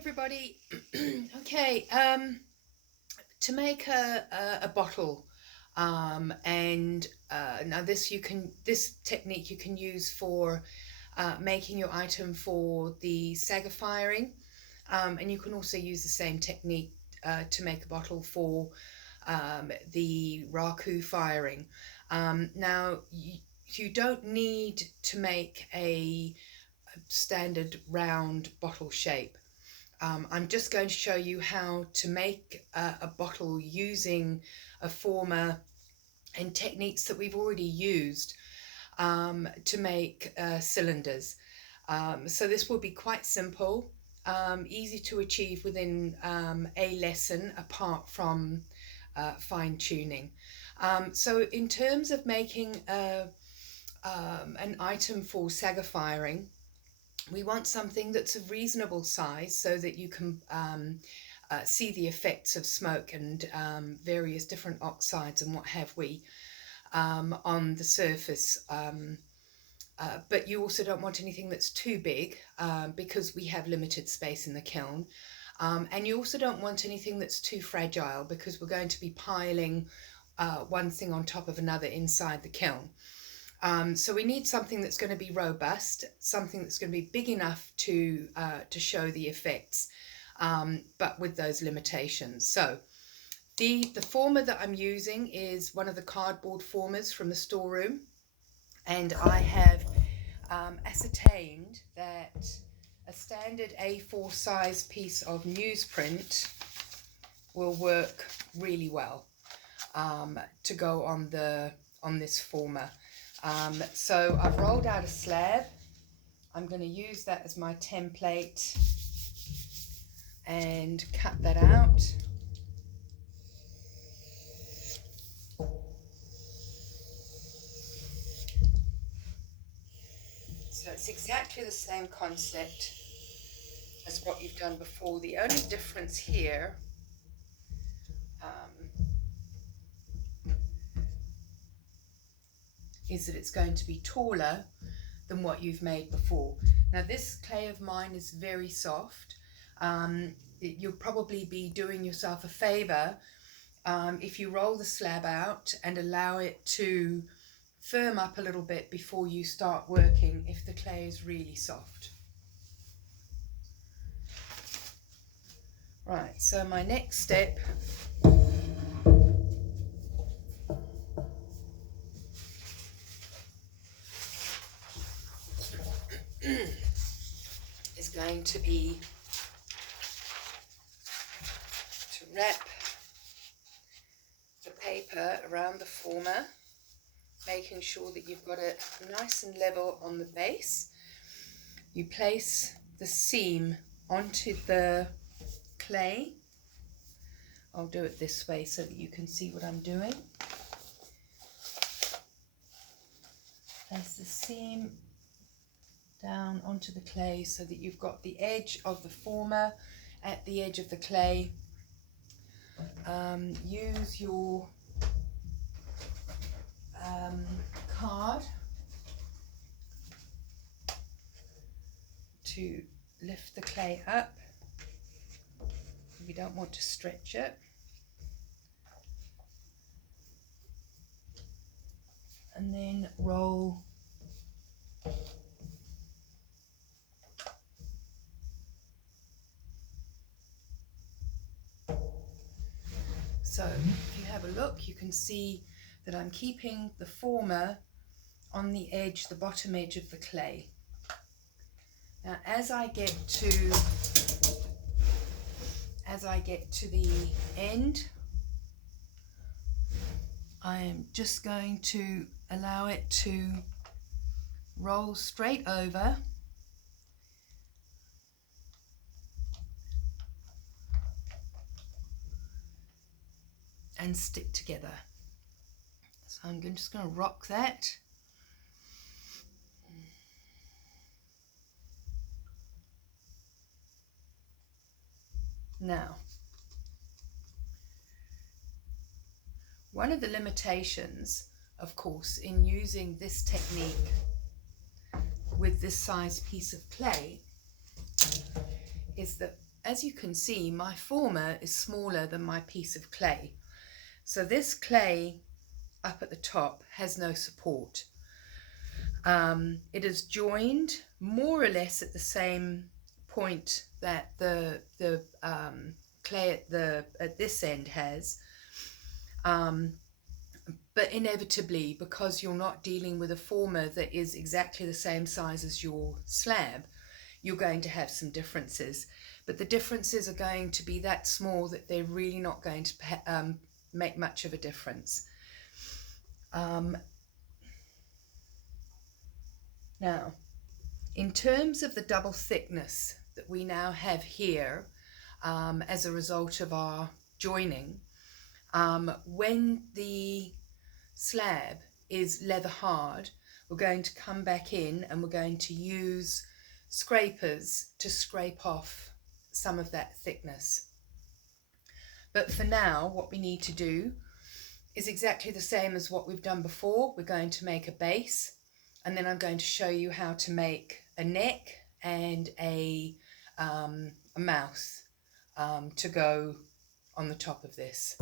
everybody. Okay, to make a bottle, and now this technique you can use for making your item for the sagger firing, and you can also use the same technique to make a bottle for the raku firing. Now you don't need to make a standard round bottle shape. I'm just going to show you how to make a bottle using a former and techniques that we've already used to make cylinders. So this will be quite simple, easy to achieve within a lesson apart from fine tuning. So in terms of making an item for sagger firing, we want something that's of reasonable size so that you can see the effects of smoke and various different oxides and what have we on the surface. But you also don't want anything that's too big because we have limited space in the kiln. And you also don't want anything that's too fragile because we're going to be piling one thing on top of another inside the kiln. So we need something that's going to be robust, something that's going to be big enough to show the effects, but with those limitations. So the former that I'm using is one of the cardboard formers from the storeroom, and I have ascertained that a standard A4 size piece of newsprint will work really well to go on this former. So I've rolled out a slab. I'm going to use that as my template and cut that out. So it's exactly the same concept as what you've done before. The only difference here is that it's going to be taller than what you've made before. Now this clay of mine is very soft. You'll probably be doing yourself a favor if you roll the slab out and allow it to firm up a little bit before you start working if the clay is really soft. Right, so my next step is going to be to wrap the paper around the former, making sure that you've got it nice and level on the base. You place the seam onto the clay. I'll do it this way so that you can see what I'm doing. Place the seam down onto the clay so that you've got the edge of the former at the edge of the clay. Use your card to lift the clay up. We don't want to stretch it. And then roll so if you have a look, you can see that I'm keeping the former on the edge, the bottom edge of the clay. Now as I get to the end, I am just going to allow it to roll straight over and stick together. So I'm just going to rock that. Now, one of the limitations, of course, in using this technique with this size piece of clay is that as you can see, my former is smaller than my piece of clay. So this clay up at the top has no support. It is joined more or less at the same point that the clay at this end has, but inevitably, because you're not dealing with a former that is exactly the same size as your slab, you're going to have some differences. But the differences are going to be that small that they're really not going to make much of a difference. Now, in terms of the double thickness that we now have here, as a result of our joining, when the slab is leather hard, we're going to come back in and we're going to use scrapers to scrape off some of that thickness. But for now, what we need to do is exactly the same as what we've done before. We're going to make a base, and then I'm going to show you how to make a neck and a mouth to go on the top of this.